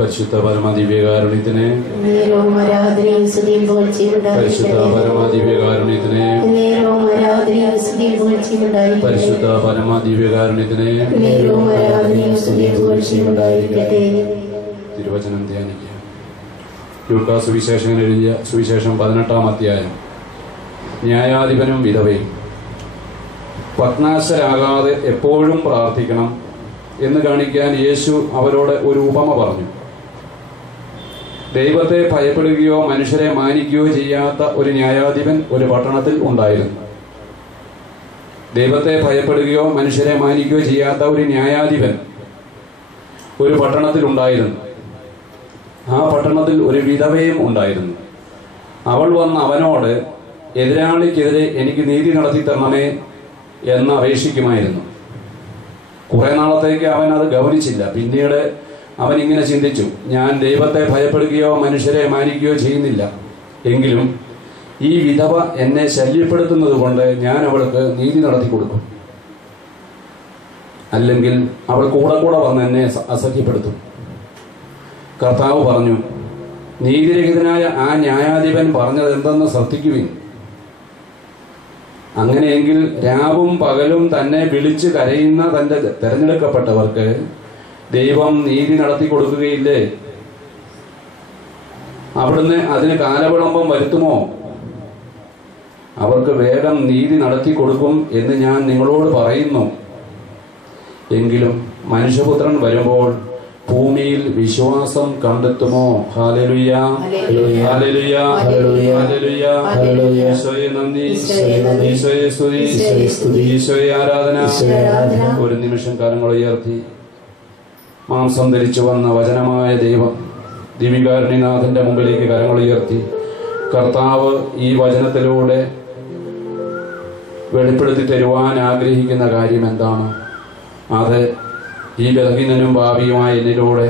പരിശുദ്ധ പരമദിവ്യകാരുണ്യത്തിനെ, പരിശുദ്ധ പരമദിവ്യകാരുണ്യത്തിനെ, പരിശുദ്ധ പരമദിവ്യകാരുണ്യത്തിനെ. തിരുവചനം ധ്യാനിക്കുക. ലൂക്കാ സുവിശേഷൻ എഴുതിയ സുവിശേഷം 18-ാം അധ്യായം. ന്യായാധിപനും വിധവയും. ഭഗ്നാശരാകാതെ എപ്പോഴും പ്രാർത്ഥിക്കണം എന്ന് കാണിക്കാൻ യേശു അവരോട് ഒരു ഉപമ പറഞ്ഞു. ദൈവത്തെ ഭയപ്പെടുകയോ മനുഷ്യരെ മാനിക്കുകയോ ചെയ്യാത്ത ഒരു ന്യായാധിപൻ ഒരു പട്ടണത്തിൽ ഉണ്ടായിരുന്നു. ദൈവത്തെ ഭയപ്പെടുകയോ മനുഷ്യരെ മാനിക്കുകയോ ചെയ്യാത്ത ഒരു ന്യായാധിപൻ ഒരു പട്ടണത്തിൽ ഉണ്ടായിരുന്നു. ആ പട്ടണത്തിൽ ഒരു വിധവയും ഉണ്ടായിരുന്നു. അവൾ വന്ന് അവനോട്, എതിരാളിക്കെതിരെ എനിക്ക് നീതി നടത്തി തരണമേ എന്ന് അപേക്ഷിക്കുമായിരുന്നു. കുറെ നാളത്തേക്ക് അവൻ അത് ഗൗനിച്ചില്ല. പിന്നീട് അവൻ ഇങ്ങനെ ചിന്തിച്ചു, ഞാൻ ദൈവത്തെ ഭയപ്പെടുകയോ മനുഷ്യരെ മാനിക്കുകയോ ചെയ്യുന്നില്ല, എങ്കിലും ഈ വിധവ എന്നെ ശല്യപ്പെടുത്തുന്നത് കൊണ്ട് ഞാൻ അവൾക്ക് നീതി നടത്തി കൊടുക്കും. അല്ലെങ്കിൽ അവൾ കൂടെ വന്ന് എന്നെ അസഹ്യപ്പെടുത്തും. കർത്താവ് പറഞ്ഞു, നീതിരഹിതനായ ആ ന്യായാധിപൻ പറഞ്ഞത് എന്തെന്ന് ശ്രദ്ധിക്കുവിൻ. അങ്ങനെയെങ്കിൽ രാവും പകലും തന്നെ വിളിച്ച് കരയുന്ന തന്റെ തെരഞ്ഞെടുക്കപ്പെട്ടവർക്ക് ദൈവം നീതി നടത്തി കൊടുക്കുകയില്ലേ? അവിടുന്ന് അതിന് കാലവിളംബം വരുത്തുമോ? അവർക്ക് വേഗം നീതി നടത്തി കൊടുക്കും എന്ന് ഞാൻ നിങ്ങളോട് പറയുന്നു. എങ്കിലും മനുഷ്യപുത്രൻ വരുമ്പോൾ ഭൂമിയിൽ വിശ്വാസം കണ്ടെത്തുമോ? ഹല്ലേലൂയ, ഹല്ലേലൂയ, ഹല്ലേലൂയ. ഈശോയെ നന്ദി, ഈശോയെ സ്തുതി, ഈശോയെ ആരാധന. ഒരു നിമിഷം കരങ്ങൾ ഉയർത്തി മാംസം ധരിച്ചു വന്ന വചനമായ ദൈവം ദിവികാരുണ്യനാഥന്റെ മുമ്പിലേക്ക് കരങ്ങൾ ഉയർത്തി കർത്താവ് ഈ വചനത്തിലൂടെ വെളിപ്പെടുത്തി തരുവാൻ ആഗ്രഹിക്കുന്ന കാര്യം എന്താണ്? അത് ഈ ബലഹീനനും ഭാവിയുമായ എന്നിലൂടെ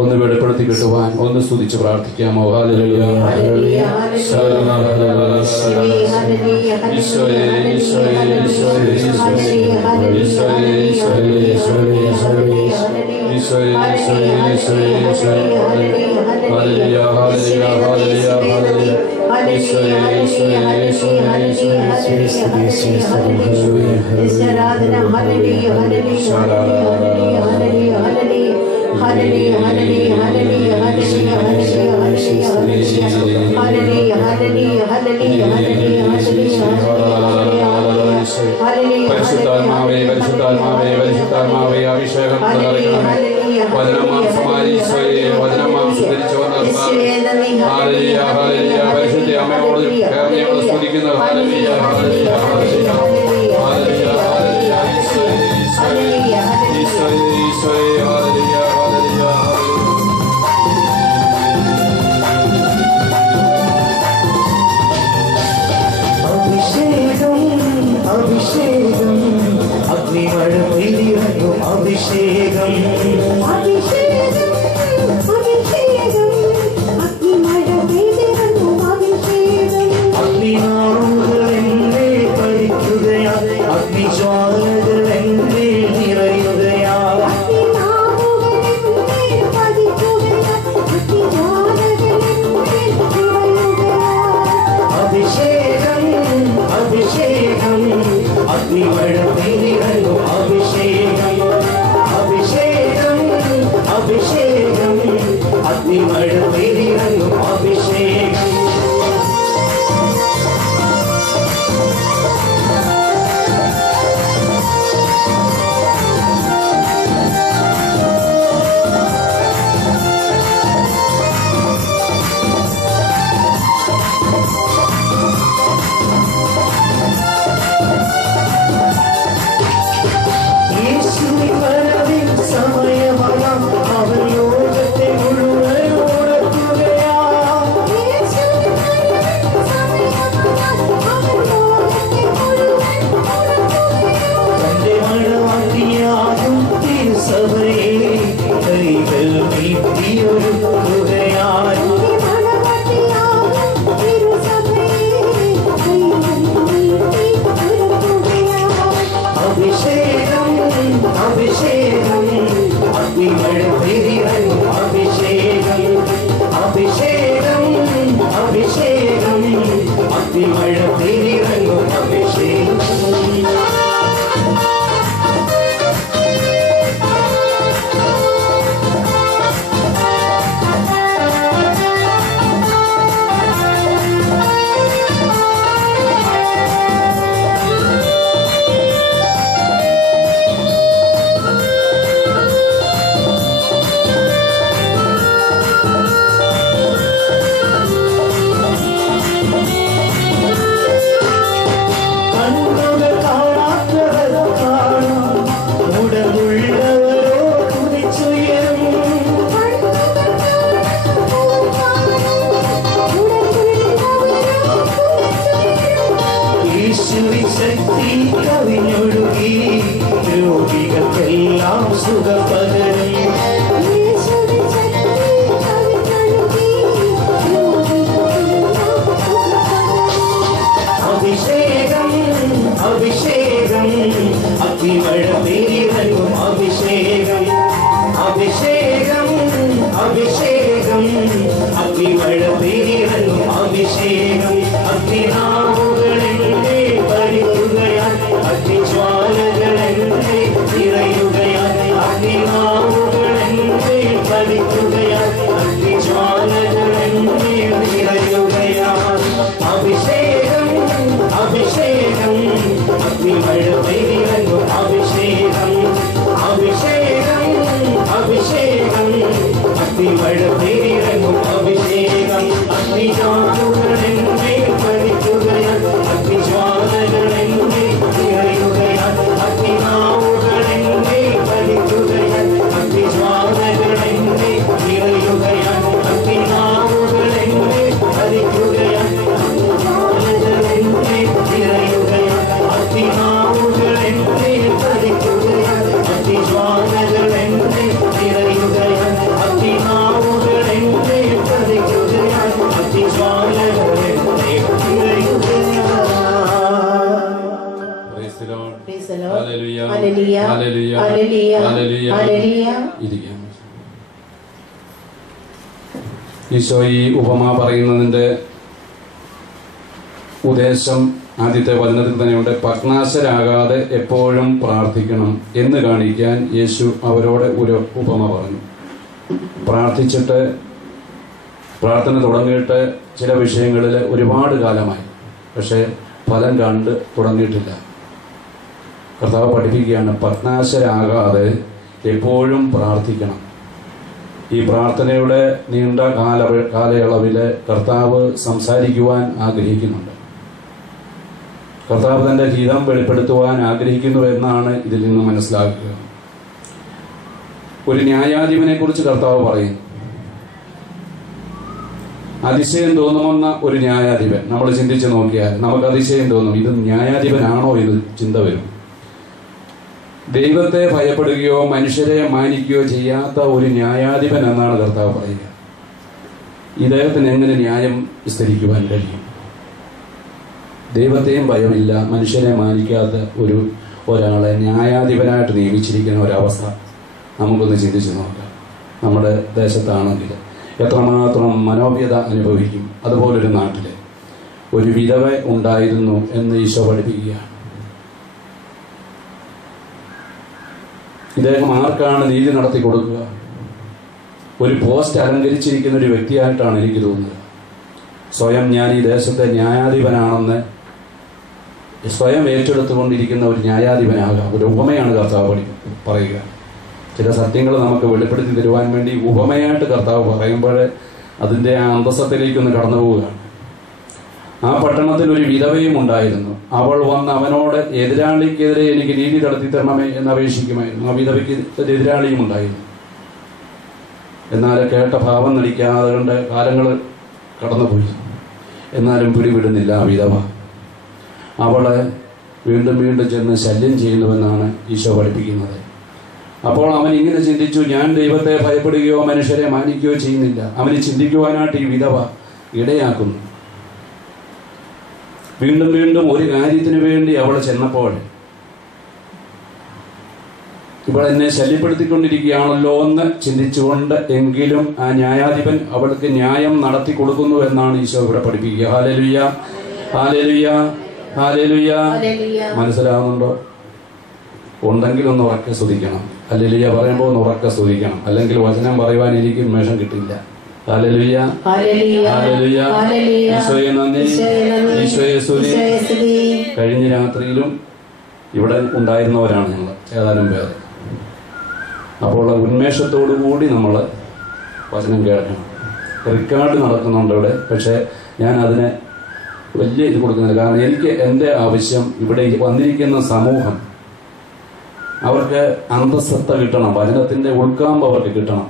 ഒന്ന് വെളിപ്പെടുത്തി കിട്ടുവാൻ ഒന്ന് സ്തുതിച്ച് പ്രാർത്ഥിക്കാമോ? ഹല്ലേലൂയ, ഹല്ലേലൂയ. ഈശോയെ, ഈശോയെ, ഈശോയെ, ഈശോയെ, ഈശോയെ, ഈശോയെ, ഈശോയെ. ഹല്ലേലൂയ, ഹല്ലേലൂയ, ഹല്ലേലൂയ, ഹല്ലേലൂയ. ഈശോയെ, ഈശോയെ, ഈശോയെ, പരിശുദ്ധാത്മാവേ, പരിശുദ്ധാത്മാവേ, പരിശുദ്ധാത്മാവേ, അഭിഷേകം നിറയ്ക്കണമേ. വചനം മാംസമായി ഈശോയെ, വചനം മാംസം ധരിച്ചു വന്ന ഹല്ലേലൂയ, ഹല്ലേലൂയ. പരിശുദ്ധ അമ്മയോട് ചേർന്ന് സ്തുതിക്കുന്നു. ഹല്ലേലൂയ, ഹല്ലേലൂയ, ഹല്ലേലൂയ, ഹല്ലേലൂയ, ഹല്ലേലൂയ. ഈശോയെ, ഈശോയെ, ഈശോയെ, ഈശോയെ, ഹല്ലേലൂയ, ഹല്ലേലൂയ, ഹല്ലേലൂയ. അഭിഷേകം അഗ്നിമഴ പെയ്തിറങ്ങും. അഭിഷേകം, അഭിഷേകം, അഭിഷേകം അഗ്നിമഴ പെയ്തിറങ്ങും. അഭിഷേകം, അഗ്നിനാളുകൾ എന്നെ പഠിക്കുകയാ, അഗ്നിജ്വാലകൾ എന്നെ നിറയുകയാ. അഭിഷേകം, അഭിഷേകം അഗ്നിമഴ പെയ്തിറങ്ങും. അഭിഷേകം, അഭിഷേകം, അഭിഷേകം അഭിഷേകം അഗ്നിമഴ പെയ്തിറങ്ങും അഭിഷേകം അഭിഷേകം അഭിഷേകം അഗ്നിമഴ പെയ്തിറങ്ങും അഭിഷേകം അഗ്നിനാവുകളെന്നെ പരിക്കുകയാൽ അഗ്നിജ്വാലകളെന്നെ നിറയുകയാൽ അഗ്നിനാവുകളെന്നെ പരിക്കുകയാൽ അഗ്നിജ്വാലകളെന്നെ നിറയുകയാൽ അഭിഷേകം അഭിഷേകം അഗ്നിമഴ പെയ്തിറങ്ങും അഭിഷേകം അഭിഷേകം അഭിഷേകം അഗ്നിമഴ പെയ്തിറങ്ങും അഭിഷേകം അഗ്നിജാലകളെന്നെ പരിക്കുകയാൽ അഗ്നിജ്വാലകളെന്നെ നിറയുകയാൽ അഗ്നിനാവുകളെന്നെ പരിക്കുകയാൽ അഗ്നിജ്വാലകളെന്നെ നിറയുകയാൽ അഗ്നിനാവുകളെന്നെ പരിക്കുകയാൽ അഗ്നിജ്വാലകളെന്നെ നിറയുകയാൽ അഗ്നിനാവുകളെന്നെ പരിക്കുകയാൽ അഗ്നിജ്വാലകളെന്നെ നിറയുകയാൽ അഗ്നിനാവുകളെന്നെ പരിക്കുകയാൽ അഗ്നിജ്വാലകളെന്നെ നിറയുകയാൽ. Praise the Lord. Praise the Lord. Hallelujah. Hallelujah. Hallelujah. Hallelujah. Hallelujah. Hallelujah. ഇരിക്കാം. ഈശോ ഈ ഉപമ പറയുന്നതിന്റെ ഉദ്ദേശം ആദ്യത്തെ വചനത്തിൽ തന്നെയുണ്ട്. ഭഗ്നാശരാകാതെ എപ്പോഴും പ്രാർത്ഥിക്കണം എന്ന് കാണിക്കാൻ യേശു അവരോട് ഒരു ഉപമ പറഞ്ഞു. പ്രാർത്ഥിച്ചിട്ട് പ്രാർത്ഥന തുടങ്ങിയിട്ട് ചില വിഷയങ്ങളിൽ ഒരുപാട് കാലമായി, പക്ഷേ ഫലം കണ്ട് തുടങ്ങിയിട്ടില്ല. കർത്താവ് പഠിപ്പിക്കുകയാണ്, ഭഗ്നാശരാകാതെ എപ്പോഴും പ്രാർത്ഥിക്കണം. ഈ പ്രാർത്ഥനയുടെ നീണ്ട കാലയളവിൽ കർത്താവ് സംസാരിക്കുവാൻ ആഗ്രഹിക്കുന്നുണ്ട്. കർത്താവ് തന്റെ ഹിതം വെളിപ്പെടുത്തുവാൻ ആഗ്രഹിക്കുന്നു എന്നാണ് ഇതിൽ നിന്ന് മനസ്സിലാക്കുക. ഒരു ന്യായാധിപനെ കുറിച്ച് കർത്താവ് പറയും. അതിശയം തോന്നുമെന്ന ഒരു ന്യായാധിപൻ. നമ്മൾ ചിന്തിച്ച് നോക്കിയാൽ നമുക്ക് അതിശയം തോന്നും, ഇത് ന്യായാധിപനാണോ എന്ന് ചിന്ത വരും. ദൈവത്തെ ഭയപ്പെടുകയോ മനുഷ്യരെ മാനിക്കുകയോ ചെയ്യാത്ത ഒരു ന്യായാധിപൻ എന്നാണ് കർത്താവ് പറയുക. ഇദ്ദേഹത്തിന് എങ്ങനെ ന്യായം വിസ്തരിക്കുവാൻ കഴിയും? ദൈവത്തെയും ഭയമില്ല, മനുഷ്യരെ മാനിക്കാത്ത ഒരാളെ ന്യായാധിപനായിട്ട് നിയമിച്ചിരിക്കുന്ന ഒരവസ്ഥ നമുക്കൊന്ന് ചിന്തിച്ച് നോക്കാം. നമ്മുടെ ദേശത്താണെങ്കിൽ എത്രമാത്രം മനോവ്യത അനുഭവിക്കും. അതുപോലൊരു നാട്ടിൽ ഒരു വിധവ ഉണ്ടായിരുന്നു എന്ന് ഈശോ പഠിപ്പിക്കുകയാണ്. ഇദ്ദേഹം ആർക്കാണ് നീതി നടത്തി കൊടുക്കുക? ഒരു പോസ്റ്റ് അലങ്കരിച്ചിരിക്കുന്ന ഒരു വ്യക്തിയായിട്ടാണ് എനിക്ക് തോന്നുന്നത്. സ്വയം ഞാൻ ഈ ദേശത്തെ ന്യായാധിപനാണെന്ന് സ്വയം ഏറ്റെടുത്തുകൊണ്ടിരിക്കുന്ന ഒരു ന്യായാധിപനാകാം. ഒരു ഉപമയാണ് കർത്താവ് പറയുക. ചില സത്യങ്ങൾ നമുക്ക് വെളിപ്പെടുത്തി തരുവാൻ വേണ്ടി ഉപമയായിട്ട് കർത്താവ് പറയുമ്പോൾ അതിൻ്റെ ആ അന്തസ്സത്തിലേക്കൊന്ന് കടന്നു പോവുകയാണ്. ആ പട്ടണത്തിൽ ഒരു വിധവയും ഉണ്ടായിരുന്നു. അവൾ വന്ന് അവനോട് എതിരാളിക്കെതിരെ എനിക്ക് നീതി നടത്തി തരണമേ എന്ന് അപേക്ഷിക്കുമായിരുന്നു. ആ വിധവയ്ക്ക് എതിരാളിയും ഉണ്ടായിരുന്നു. എന്നാൽ കേട്ട ഭാവം നടിക്കാതെ കൊണ്ട് കാലങ്ങൾ കടന്നുപോയി. എന്നാലും പിടിവിടുന്നില്ല ആ വിധവ. അവളെ വീണ്ടും വീണ്ടും ചെന്ന് ശല്യം ചെയ്യുന്നുവെന്നാണ് ഈശോ പഠിപ്പിക്കുന്നത്. അപ്പോൾ അവൻ ഇങ്ങനെ ചിന്തിച്ചു, ഞാൻ ദൈവത്തെ ഭയപ്പെടുകയോ മനുഷ്യരെ മാനിക്കുകയോ ചെയ്യുന്നില്ല. അവന് ചിന്തിക്കുവാനായിട്ട് ഈ വിധവ ഇടയാക്കുന്നു. വീണ്ടും വീണ്ടും ഒരു കാര്യത്തിന് വേണ്ടി അവൾ ചെന്നപ്പോൾ ഇവൾ എന്നെ ശല്യപ്പെടുത്തിക്കൊണ്ടിരിക്കുകയാണല്ലോ എന്ന് ചിന്തിച്ചുകൊണ്ട് എങ്കിലും ആ ന്യായാധിപൻ അവൾക്ക് ന്യായം നടത്തി കൊടുക്കുന്നു എന്നാണ് ഈശോ ഇവിടെ പഠിപ്പിക്കുക. ഹല്ലേലൂയ, ഹല്ലേലൂയ, ഹല്ലേലൂയ. മനസ്സിലാവുന്നുണ്ടോ? ഉണ്ടെങ്കിൽ ഒന്ന് ഉറക്കെ സ്തുതിക്കണം. ഹല്ലേലൂയ പറയുമ്പോൾ ഒന്ന് ഉറക്കെ സ്തുതിക്കണം. അല്ലെങ്കിൽ വചനം പറയുവാൻ എനിക്ക് ഉന്മേഷം കിട്ടില്ല. ഹല്ലേലൂയ, ഹല്ലേലൂയ. ഈശോയെ നന്ദി, ഈശോയെ സ്തുതി. കഴിഞ്ഞ രാത്രിയിലും ഇവിടെ ഉണ്ടായിരുന്നവരാണ് ഞങ്ങൾ ഏതാനും പേര്. അപ്പോൾ ഉന്മേഷത്തോടു കൂടി നമ്മൾ വചനം കേൾക്കണം. റെക്കോർഡ് നടക്കുന്നുണ്ട് ഇവിടെ, പക്ഷേ ഞാൻ അതിന് വലിയ ഇത് കൊടുക്കുന്നില്ല. കാരണം എനിക്ക് എൻ്റെ ആവശ്യം ഇവിടെ വന്നിരിക്കുന്ന സമൂഹം അവർക്ക് അന്തസ്സത്ത കിട്ടണം, വചനത്തിന്റെ ഉൾക്കാമ്പ് അവർക്ക് കിട്ടണം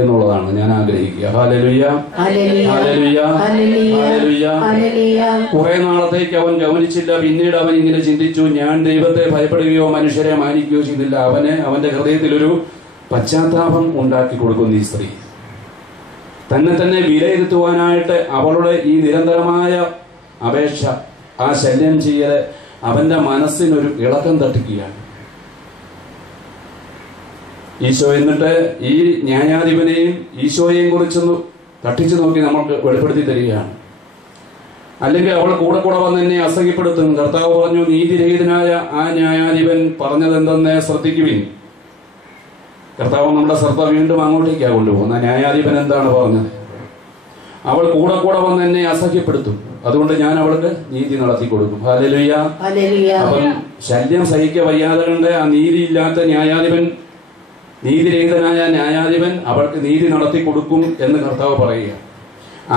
എന്നുള്ളതാണ് ഞാൻ ആഗ്രഹിക്കുക. ഹല്ലേലൂയ, ഹല്ലേലൂയ, ഹല്ലേലൂയ. കുറെ നാളത്തേക്ക് അവൻ ഗവനിച്ചില്ല. പിന്നീട് അവൻ ഇങ്ങനെ ചിന്തിച്ചു, ഞാൻ ദൈവത്തെ ഭയപ്പെടുകയോ മനുഷ്യരെ മാനിക്കുകയോ ചെയ്യുന്നില്ല. അവന്റെ ഹൃദയത്തിലൊരു പശ്ചാത്താപം ഉണ്ടാക്കി കൊടുക്കുന്ന ഈ സ്ത്രീ തന്നെ തന്നെ വിലയിരുത്തുവാനായിട്ട് അവളുടെ ഈ നിരന്തരമായ അപേക്ഷ, ആ ശല്യം ചെയ്യൽ അവന്റെ മനസ്സിനൊരു ഇളക്കം തട്ടിക്കുകയാണ്. ഈശോ എന്നിട്ട് ഈ ന്യായാധിപനെയും ഈശോയെയും കുറിച്ചൊന്ന് തട്ടിച്ചു നോക്കി നമ്മൾക്ക് വെളിപ്പെടുത്തി തരികയാണ്. അല്ലെങ്കിൽ അവൾ കൂടെ കൂടെ വന്ന് എന്നെ അസഹ്യപ്പെടുത്തും. കർത്താവ് പറഞ്ഞു, നീതിരഹിതനായ ആ ന്യായാധിപൻ പറഞ്ഞതെന്തെന്ന് ശ്രദ്ധിക്കുവിൻ. കർത്താവ് നമ്മുടെ ശ്രദ്ധ വീണ്ടും അങ്ങോട്ടേക്കാണ് കൊണ്ടുപോകുന്നത്. ന്യായാധിപൻ എന്താണ് പറഞ്ഞത്? അവൾ കൂടെ കൂടെ വന്ന് എന്നെ അസഹ്യപ്പെടുത്തും, അതുകൊണ്ട് ഞാൻ അവൾക്ക് നീതി നടത്തി കൊടുക്കും. ഹല്ലേലൂയ. അപ്പം ശല്യം സഹിക്ക വയ്യാതെ കണ്ട് ആ നീതിയില്ലാത്ത ന്യായാധിപൻ, നീതിരഹിതനായ ന്യായാധിപൻ അവൾക്ക് നീതി നടത്തി കൊടുക്കും എന്ന് കർത്താവ് പറയുക.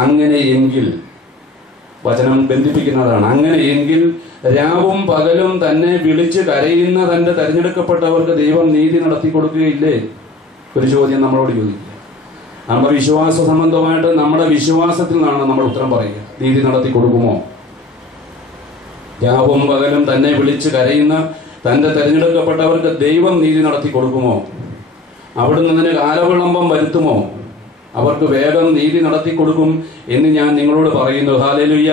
അങ്ങനെയെങ്കിൽ വചനം ബന്ധിപ്പിക്കുന്നതാണ്. അങ്ങനെയെങ്കിൽ രാവും പകലും തന്നെ വിളിച്ച് കരയുന്ന തന്റെ തെരഞ്ഞെടുക്കപ്പെട്ടവർക്ക് ദൈവം നീതി നടത്തി കൊടുക്കുകയില്ലേ? ഒരു ചോദ്യം നമ്മളോട് ചോദിക്കുക. നമ്മുടെ വിശ്വാസ സംബന്ധമായിട്ട് നമ്മുടെ വിശ്വാസത്തിൽ നിന്നാണ് നമ്മൾ ഉത്തരം പറയുക. നീതി നടത്തി കൊടുക്കുമോ? രാവും പകലും തന്നെ വിളിച്ച് കരയുന്ന തന്റെ തെരഞ്ഞെടുക്കപ്പെട്ടവർക്ക് ദൈവം നീതി നടത്തി കൊടുക്കുമോ? അവിടുന്ന് അതിന് കാലവിളംബം വരുത്തുമോ? അവർക്ക് വേഗം നീതി നടത്തി കൊടുക്കും എന്ന് ഞാൻ നിങ്ങളോട് പറയുന്നു. ഹല്ലേലൂയ.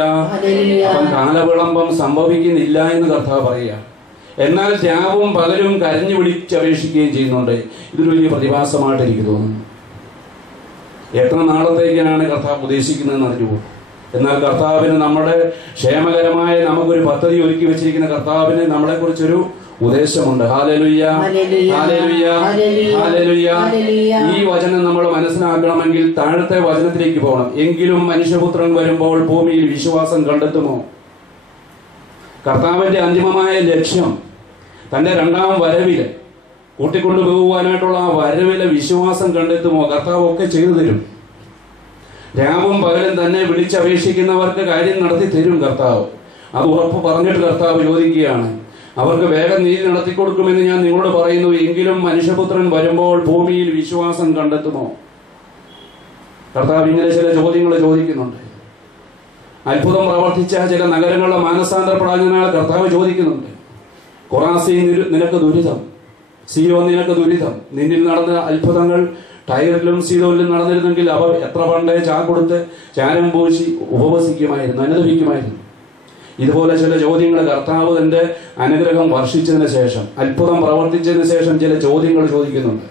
അപ്പം കാലവിളംബം സംഭവിക്കുന്നില്ല എന്ന് കർത്താവ് പറയുക. എന്നാൽ രാവും പകലും കരഞ്ഞു വിളിച്ചപേക്ഷിക്കുകയും ചെയ്യുന്നുണ്ട്. ഇതൊരു വലിയ പ്രതിഭാസമായിട്ട് എനിക്ക് തോന്നുന്നു. എത്ര നാളത്തേക്കാണ് കർത്താവ് ഉദ്ദേശിക്കുന്നതെന്ന് അറിഞ്ഞുപോകും. എന്നാൽ കർത്താവിന് നമ്മുടെ ക്ഷേമകരമായ നമുക്കൊരു പദ്ധതി ഒരുക്കി വെച്ചിരിക്കുന്ന കർത്താവിന് നമ്മളെ കുറിച്ചൊരു ഉദ്ദേശമുണ്ട്. ഹല്ലേലൂയ, ഹല്ലേലൂയ, ഹല്ലേലൂയ. ഈ വചനം നമ്മൾ മനസ്സിലാക്കണമെങ്കിൽ താഴത്തെ വചനത്തിലേക്ക് പോകണം. എങ്കിലും മനുഷ്യപുത്രൻ വരുമ്പോൾ ഭൂമിയിൽ വിശ്വാസം കണ്ടെത്തുമോ? കർത്താവിന്റെ അന്തിമമായ ലക്ഷ്യം തന്റെ രണ്ടാം വരവില് കൂട്ടിക്കൊണ്ടുപോകുവാനായിട്ടുള്ള ആ വരവിലെ വിശ്വാസം കണ്ടെത്തുമോ? കർത്താവ് ഒക്കെ ചെയ്തു തരും. രാവും പകലും തന്നെ വിളിച്ചപേക്ഷിക്കുന്നവർക്ക് കാര്യം നടത്തി തരും കർത്താവ്. അത് ഉറപ്പ് പറഞ്ഞിട്ട് കർത്താവ് ചോദിക്കുകയാണ്, അവർക്ക് വേഗം നീതി നടത്തിക്കൊടുക്കുമെന്ന് ഞാൻ നിങ്ങളോട് പറയുന്നു. എങ്കിലും മനുഷ്യപുത്രൻ വരുമ്പോൾ ഭൂമിയിൽ വിശ്വാസം കണ്ടെത്തുമോ? കർത്താവ് ഇങ്ങനെ ചില ചോദ്യങ്ങൾ ചോദിക്കുന്നുണ്ട്. അത്ഭുതം പ്രവർത്തിച്ച ചില നഗരങ്ങളുടെ മാനസാന്തരപ്പെടാഞ്ഞതിനാൽ കർത്താവ് ചോദിക്കുന്നുണ്ട്. കൊറാസി നിനക്ക് ദുരിതം, സീയോൻ നിനക്ക് ദുരിതം. നിന്നിൽ നടന്ന അത്ഭുതങ്ങൾ ടൈറിലും സീതോനിലും നടന്നിരുന്നെങ്കിൽ അവർ എത്ര പണ്ടേ ചാക്കൊടുത്ത് ചാരം പൂശി ഉപവസിക്കുമായിരുന്നു, അനുദപിക്കുമായിരുന്നു. ഇതുപോലെ ചില ചോദ്യങ്ങൾ കർത്താവ് തന്റെ അനുഗ്രഹം വർഷിച്ചതിന് ശേഷം, അത്ഭുതം പ്രവർത്തിച്ചതിന് ശേഷം ചില ചോദ്യങ്ങൾ ചോദിക്കുന്നുണ്ട്.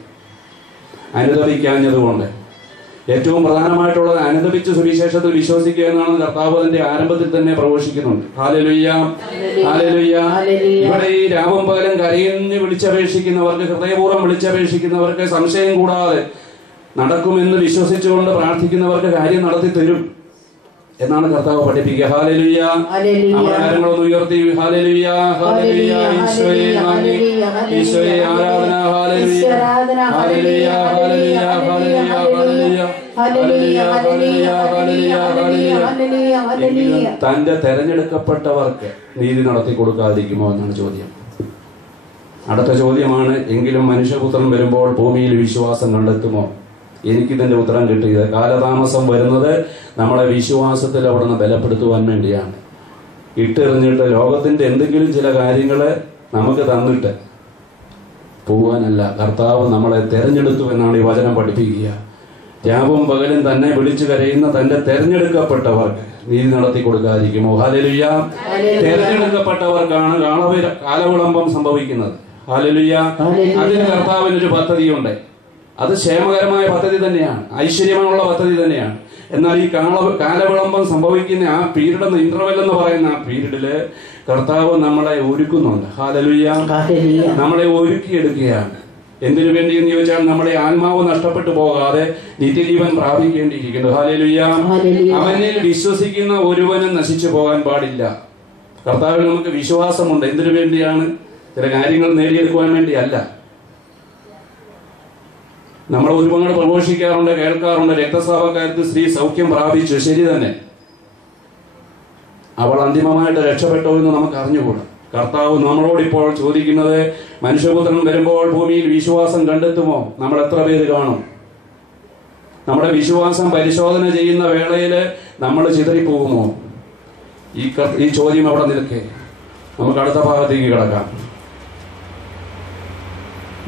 അനുദപിക്കാഞ്ഞതുകൊണ്ട് ഏറ്റവും പ്രധാനമായിട്ടുള്ളത് അനുദപിച്ച് സുവിശേഷത്തിൽ വിശ്വസിക്കുക എന്നാണ് കർത്താവ് തന്റെ ആരംഭത്തിൽ തന്നെ പ്രഘോഷിക്കുന്നുണ്ട്. Hallelujah, hallelujah. ഇവിടെ ഈ രാവും പകലും കരഞ്ഞ് വിളിച്ചപേക്ഷിക്കുന്നവർക്ക്, ഹൃദയപൂർവ്വം വിളിച്ചപേക്ഷിക്കുന്നവർക്ക്, സംശയം കൂടാതെ നടക്കുമെന്ന് വിശ്വസിച്ചുകൊണ്ട് പ്രാർത്ഥിക്കുന്നവർക്ക് കാര്യം നടത്തി തരും എന്നാണ് കർത്താവ് പഠിപ്പിക്കുക. ഹല്ലേലൂയ. നമ്മുടെ കാര്യങ്ങളൊന്ന് ഉയർത്തി ഹല്ലേലൂയ, ഹല്ലേലൂയ. ഈശോയെ നന്ദി, ഈശോയെ ആരാധന. ഹല്ലേലൂയ, ഹല്ലേലൂയ, ഹല്ലേലൂയ, ഹല്ലേലൂയ, ഹല്ലേലൂയ, ഹല്ലേലൂയ, ഹല്ലേലൂയ. തന്റെ തെരഞ്ഞെടുക്കപ്പെട്ടവർക്ക് നീതി നടത്തി കൊടുക്കാതിരിക്കുമോ എന്നാണ് ചോദ്യം. അടുത്ത ചോദ്യമാണ്, എങ്കിലും മനുഷ്യപുത്രൻ വരുമ്പോൾ ഭൂമിയിൽ വിശ്വാസം കണ്ടെത്തുമോ? എനിക്കിതിന്റെ ഉത്തരം കിട്ടിയത് കാലതാമസം വരുന്നത് നമ്മളെ വിശ്വാസത്തിൽ അവിടുന്ന് ബലപ്പെടുത്തുവാൻ വേണ്ടിയാണ്. ഇട്ടെറിഞ്ഞിട്ട് ലോകത്തിന്റെ എന്തെങ്കിലും ചില കാര്യങ്ങള് നമുക്ക് തന്നിട്ട് പോവാനല്ല. കർത്താവ് നമ്മളെ തെരഞ്ഞെടുത്തു എന്നാണ് ഈ വചനം പഠിപ്പിക്കുക. രാവും പകലും തന്നെ വിളിച്ചു കരയുന്ന തന്റെ തെരഞ്ഞെടുക്കപ്പെട്ടവർക്ക് നീതി നടത്തി കൊടുക്കാതിരിക്കുമോ? ഹല്ലേലൂയ. തെരഞ്ഞെടുക്കപ്പെട്ടവർക്കാണ് കാലവിളംബം സംഭവിക്കുന്നത്. ഹല്ലേലൂയ. അതിന് കർത്താവിനൊരു പദ്ധതിയുണ്ട്. അത് ക്ഷേമകരമായ പദ്ധതി തന്നെയാണ്, ഐശ്വര്യമുള്ള പദ്ധതി തന്നെയാണ്. എന്നാൽ ഈ കാലവിളംബം സംഭവിക്കുന്ന ആ പീരീഡ്, ഇന്റർവെൽ എന്ന് പറയുന്ന ആ പീരീഡില് കർത്താവ് നമ്മളെ ഒരുക്കുന്നുണ്ട്. ഹല്ലേലൂയ. നമ്മളെ ഒരുക്കിയെടുക്കുകയാണ്. എന്തിനു വേണ്ടി എന്ന് ചോദിച്ചാൽ നമ്മുടെ ആത്മാവ് നഷ്ടപ്പെട്ടു പോകാതെ നിത്യജീവൻ പ്രാപിക്കേണ്ടിയിരിക്കുന്നു. ഹല്ലേലൂയ. അവനിൽ വിശ്വസിക്കുന്ന ഒരുവനും നശിച്ചു പോകാൻ പാടില്ല. കർത്താവിൽ നമുക്ക് വിശ്വാസമുണ്ട്. എന്തിനു വേണ്ടിയാണ്? ചില കാര്യങ്ങൾ നേടിയെടുക്കുവാൻ വേണ്ടിയല്ല. നമ്മൾ ഒരുപാട് പ്രഘോഷിക്കാറുണ്ട്, കേൾക്കാറുണ്ട്. രക്തസ്രാവക്കാരത്തിൽ സ്ത്രീ സൗഖ്യം പ്രാപിച്ചു, ശരി തന്നെ. അവൾ അന്തിമമായിട്ട് രക്ഷപ്പെട്ടോ എന്ന് നമുക്ക് അറിഞ്ഞുകൂടാ. കർത്താവ് നമ്മളോട് ഇപ്പോൾ ചോദിക്കുന്നത്, മനുഷ്യപുത്രൻ വരുമ്പോൾ ഭൂമിയിൽ വിശ്വാസം കണ്ടെത്തുമോ? നമ്മൾ എത്ര പേര് കാണും? നമ്മുടെ വിശ്വാസം പരിശോധന ചെയ്യുന്ന വേളയില് നമ്മൾ ചിതറിപ്പോകുമോ? ഈ ചോദ്യം അവിടെ നിൽക്കേ. നമുക്ക് അടുത്ത ഭാഗത്തേക്ക് കിടക്കാം.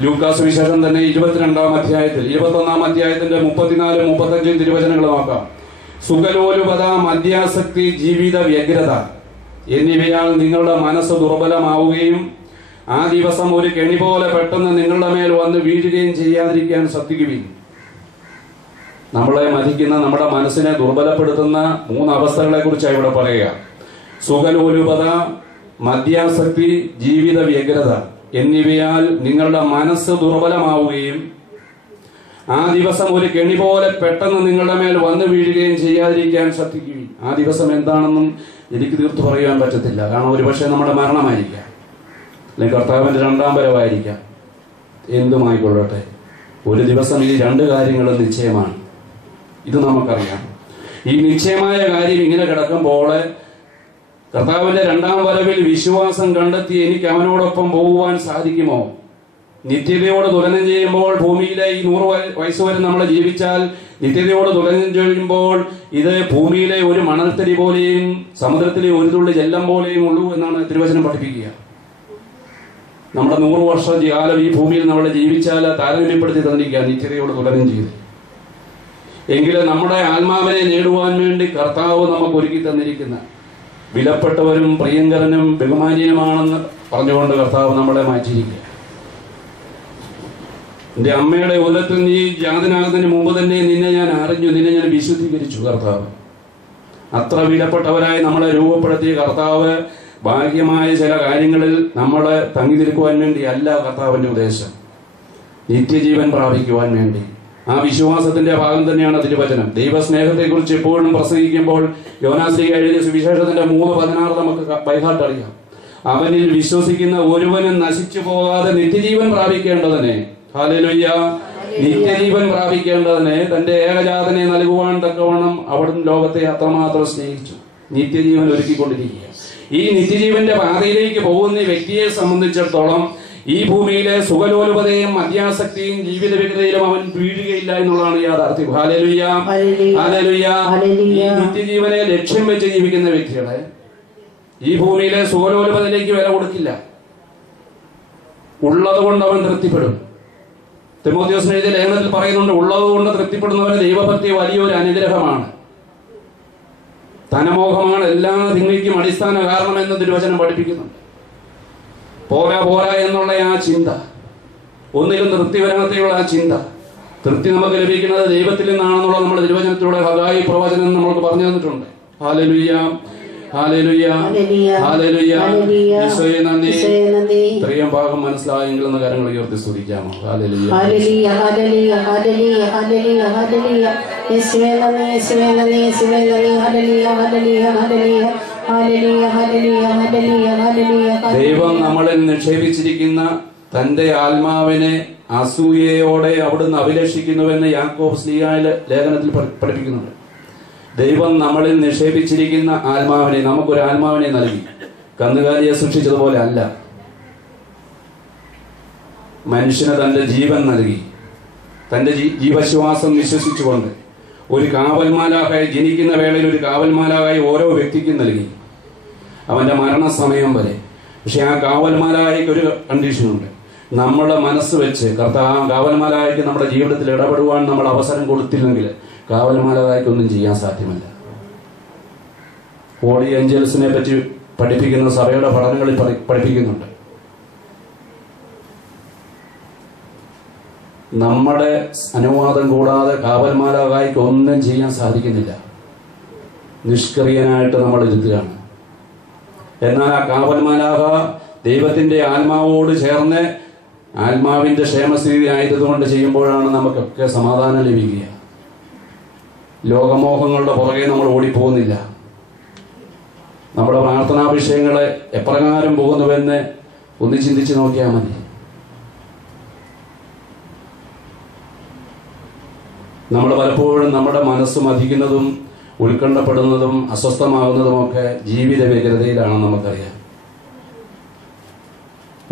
ലൂക്കാസ് വിശേഷം തന്നെ 22-ാം അധ്യായത്തിൽ 21-ാം അധ്യായത്തിന്റെ 34, 35 തിരുവചനങ്ങൾ നോക്കാം. സുഖലോലുപത, മദ്യാസക്തി, ജീവിത വ്യഗ്രത എന്നിവയാൽ നിങ്ങളുടെ മനസ്സ് ദുർബലമാവുകയും ആ ദിവസം ഒരു കെണി പോലെ പെട്ടെന്ന് നിങ്ങളുടെ മേൽ വന്ന് വീഴുകയും ചെയ്യാതിരിക്കാൻ ശ്രദ്ധിക്കുവിൻ. നമ്മളെ മതിക്കുന്ന, നമ്മുടെ മനസ്സിനെ ദുർബലപ്പെടുത്തുന്ന 3 അവസ്ഥകളെ കുറിച്ചാണ് ഇവിടെ പറയുക. സുഖലോലുപത, മദ്യാസക്തി, ജീവിത വ്യഗ്രത എന്നിവയാൽ നിങ്ങളുടെ മനസ്സ് ദുർബലമാവുകയും ആ ദിവസം ഒരു കെണി പോലെ പെട്ടെന്ന് നിങ്ങളുടെ മേൽ വന്നു വീഴുകയും ചെയ്യാതിരിക്കാൻ ശ്രദ്ധിക്കുകയും. ആ ദിവസം എന്താണെന്നും എനിക്ക് തീർത്തു പറയാൻ പറ്റത്തില്ല. കാരണം ഒരുപക്ഷെ നമ്മുടെ മരണമായിരിക്കാം, അല്ലെങ്കിൽ കർത്താവിന്റെ 2ാം വരവായിരിക്കാം. എന്തുമായിക്കൊള്ളട്ടെ, ഒരു ദിവസം ഈ 2 കാര്യങ്ങളും നിശ്ചയമാണ്. ഇത് നമുക്കറിയാം. ഈ നിശ്ചയമായ കാര്യം ഇങ്ങനെ കിടക്കുമ്പോൾ കർത്താവിന്റെ 2ാം വരവിൽ വിശ്വാസം കണ്ടെത്തി എനിക്ക് അവനോടൊപ്പം പോകുവാൻ സാധിക്കുമോ? നിത്യതയോട് തുലനം ചെയ്യുമ്പോൾ ഭൂമിയിലെ ഈ 100 വയസ്സ് വരെ നമ്മൾ ജീവിച്ചാൽ നിത്യതയോട് തുലനം ചെയ്യുമ്പോൾ ഇത് ഭൂമിയിലെ ഒരു മണൽത്തരി പോലെയും സമുദ്രത്തിലെ ഒരു തുള്ളി ജലം പോലെയും ഉള്ളൂ എന്നാണ് തിരുവചനം പഠിപ്പിക്കുക. നമ്മുടെ 100 വർഷ കാലം ഈ ഭൂമിയിൽ നമ്മൾ ജീവിച്ചാൽ താരതമ്യപ്പെടുത്തി തന്നിരിക്കുക നിത്യതയോട് തുലനം ചെയ്ത്. എങ്കിലും നമ്മുടെ ആത്മാവിനെ നേടുവാൻ വേണ്ടി കർത്താവ് നമുക്ക് ഒരുക്കി തന്നിരിക്കുന്ന വിലപ്പെട്ടവരും പ്രിയങ്കരനും ബഹുമാനീയമാണെന്ന് പറഞ്ഞുകൊണ്ട് കർത്താവ് നമ്മളെ മാറ്റിയിരിക്കുക. എന്റെ അമ്മയുടെ ഉദരത്തിൽ നീ ജാതനാകുന്നതിന് മുമ്പ് തന്നെ നിന്നെ ഞാൻ അറിഞ്ഞു, നിന്നെ ഞാൻ വിശുദ്ധീകരിച്ചു. കർത്താവ് അത്ര വിലപ്പെട്ടവരായി നമ്മളെ രൂപപ്പെടുത്തിയ കർത്താവ് ബാഹ്യമായ ചില കാര്യങ്ങളിൽ നമ്മളെ തങ്ങി നിൽക്കുവാൻ വേണ്ടി അല്ല കർത്താവിന്റെ ഉദ്ദേശം, നിത്യജീവൻ പ്രാപിക്കുവാൻ വേണ്ടി. ആ വിശ്വാസത്തിന്റെ ഭാഗം തന്നെയാണ് തിരുവചനം. ദൈവസ്നേഹത്തെക്കുറിച്ച് എപ്പോഴും പ്രസംഗിക്കുമ്പോൾ യോനാശ്ലീഹ എഴുതിയ സുവിശേഷത്തിന്റെ 3:16 നമുക്ക് ബൈഹാർട്ട് അറിയാം. അവനിൽ വിശ്വസിക്കുന്ന ഒരുവനും നശിച്ചു പോകാതെ നിത്യജീവൻ പ്രാപിക്കേണ്ടതിനെ, ഹല്ലേലൂയ, നിത്യജീവൻ പ്രാപിക്കേണ്ടതിനെ തന്റെ ഏകജാതനെ നൽകുവാൻ തക്കവണ്ണം അവിടുന്ന് ലോകത്തെ അത്രമാത്രം സ്നേഹിച്ചു. നിത്യജീവൻ ഒരുക്കിക്കൊണ്ടിരിക്കുക. ഈ നിത്യജീവന്റെ പാതയിലേക്ക് പോകുന്ന വ്യക്തിയെ സംബന്ധിച്ചിടത്തോളം ഈ ഭൂമിയിലെ സുഖലോലുപതയും മദ്യാസക്തിയും ജീവിത വ്യഗ്രതയിലും അവൻ വീഴുകയില്ല എന്നുള്ളതാണ് യാഥാർത്ഥ്യം. Hallelujah, hallelujah. ഈ നിത്യജീവനെ ലക്ഷ്യം വെച്ച് ജീവിക്കുന്ന വ്യക്തികളെ ഈ ഭൂമിയിലെ സുഖലോലുപതയിലേക്ക് വില കൊടുക്കില്ല. ഉള്ളത് കൊണ്ട് അവൻ തൃപ്തിപ്പെടും. തിമോഥെയോസിന് എഴുതിയ ലേഖനത്തിൽ പറയുന്നുണ്ട്, ഉള്ളത് കൊണ്ട് തൃപ്തിപ്പെടുന്നവന് ദൈവഭക്തി വലിയൊരു അനുഗ്രഹമാണ്. ധനമോഹമാണ് എല്ലാ തിന്മയ്ക്കും അടിസ്ഥാന കാരണമെന്ന് തിരുവചനം പഠിപ്പിക്കുന്നുണ്ട്. പോരാ പോരാ എന്നുള്ള ആ ചിന്ത, ഒന്നിലും തൃപ്തി വരാതെയുള്ള ആ ചിന്ത, തൃപ്തി നമുക്ക് ലഭിക്കുന്നത് ദൈവത്തിൽ നിന്നാണെന്നുള്ള നമ്മുടെ തിരുവചനത്തിലൂടെ ഹഗായി പ്രവചനം നമ്മൾക്ക് പറഞ്ഞു തന്നിട്ടുണ്ട്. ഹല്ലേലൂയ, ഹല്ലേലൂയ, ഹല്ലേലൂയ. ഈശോയെ നന്ദി. ഇത്രയും ഭാഗം മനസ്സിലായെങ്കിൽ എന്ന കാര്യങ്ങൾ ഉയർത്തി സ്തുതിക്കാമോ? ഹല്ലേലൂയ, ഹല്ലേലൂയ, ഹല്ലേലൂയ, ഹല്ലേലൂയ, ഹല്ലേലൂയ, ഹല്ലേലൂയ. യേശുവേ നന്ദി, യേശുവേ നന്ദി, യേശുവേ നന്ദി. ഹല്ലേലൂയ, ഹല്ലേലൂയ, ഹല്ലേലൂയ, ഹല്ലേലൂയ, ഹല്ലേലൂയ, ഹല്ലേലൂയ, ഹല്ലേലൂയ. ദൈവം നമ്മളിൽ നിക്ഷേപിച്ചിരിക്കുന്ന തന്റെ ആത്മാവിനെ അസൂയയോടെ അവിടുന്ന് അഭിലഷിക്കുന്നുവെന്ന് യാക്കോബ് ശ്ലീഹായുടെ ലേഖനത്തിൽ പഠിപ്പിക്കുന്നുണ്ട്. ദൈവം നമ്മളിൽ നിക്ഷേപിച്ചിരിക്കുന്ന ആത്മാവിനെ, നമുക്കൊരു ആത്മാവിനെ നൽകി. കന്നുകാലിയെ സൃഷ്ടിച്ചതുപോലെ അല്ല, മനുഷ്യന് തന്റെ ജീവൻ നൽകി. തന്റെ ജീവശ്വാസം വിശ്വസിച്ചുകൊണ്ട് ഒരു കാവൽമാലാകായി ജനിക്കുന്ന വേളയിൽ ഒരു കാവൽമാലാകായി ഓരോ വ്യക്തിക്കും നൽകി, അവന്റെ മരണസമയം വരെ. പക്ഷെ ആ കാവൽമാലായ്ക്ക് ഒരു കണ്ടീഷനുണ്ട്. നമ്മളെ മനസ്സ് വെച്ച് കാവൽമാലായ്ക്ക് നമ്മുടെ ജീവിതത്തിൽ ഇടപെടുവാൻ നമ്മൾ അവസരം കൊടുത്തില്ലെങ്കിൽ കാവൽമാലായ്ക്കൊന്നും ചെയ്യാൻ സാധ്യമല്ല. ഹോളി ഏഞ്ചൽസിനെ പറ്റി പഠിപ്പിക്കുന്ന സഭയുടെ പഠനങ്ങളിൽ പഠിപ്പിക്കുന്നുണ്ട്. നമ്മുടെ അനുവാദം കൂടാതെ കാവൽമാലാകായ്ക്ക് ഒന്നും ചെയ്യാൻ സാധിക്കുന്നില്ല. നിഷ്ക്രിയനായിട്ട് നമ്മൾ ഇരുത്തുകയാണ്. എന്നാൽ ആ കാവൽമാലാക ദൈവത്തിന്റെ ആത്മാവോട് ചേർന്ന് ആത്മാവിന്റെ ക്ഷേമസ്ഥിതി ആയതുകൊണ്ട് ചെയ്യുമ്പോഴാണ് നമുക്കൊക്കെ സമാധാനം ലഭിക്കുക. ലോകമോഹങ്ങളുടെ പുറകെ നമ്മൾ ഓടിപ്പോകുന്നില്ല. നമ്മുടെ പ്രാർത്ഥനാ വിഷയങ്ങളെ എപ്രകാരം പോകുന്നുവെന്ന് ഒന്ന് ചിന്തിച്ചു നോക്കിയാൽ മതി. നമ്മൾ പലപ്പോഴും നമ്മുടെ മനസ്സ് മതിക്കുന്നതും ഉത്കണ്ഠപ്പെടുന്നതും അസ്വസ്ഥമാകുന്നതുമൊക്കെ ജീവിത വ്യഗ്രതയിലാണെന്ന് നമുക്കറിയാം.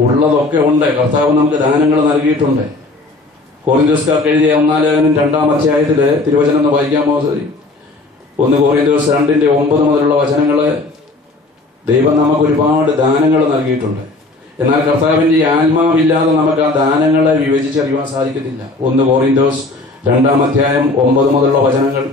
ഉള്ളതൊക്കെ ഉണ്ട്. കർത്താവ് നമുക്ക് ദാനങ്ങൾ നൽകിയിട്ടുണ്ട്. കൊറിന്തോസ്യർക്ക് എഴുതിയ 1 ലേഖനം 2-ാം അധ്യായത്തില് തിരുവചനം ഒന്ന് വായിക്കാമോ? 1 കൊറിന്തോസ് 2:9 മുതലുള്ള വചനങ്ങള്, ദൈവം നമുക്ക് ഒരുപാട് ദാനങ്ങൾ നൽകിയിട്ടുണ്ട്. എന്നാൽ കർത്താവിന്റെ ഈ ആത്മാവില്ലാതെ നമുക്ക് ആ ദാനങ്ങളെ വിഭജിച്ചറിയുവാൻ സാധിക്കത്തില്ല. 1 Corinthians 2 അധ്യായം 9 മുതലുള്ള വചനങ്ങൾ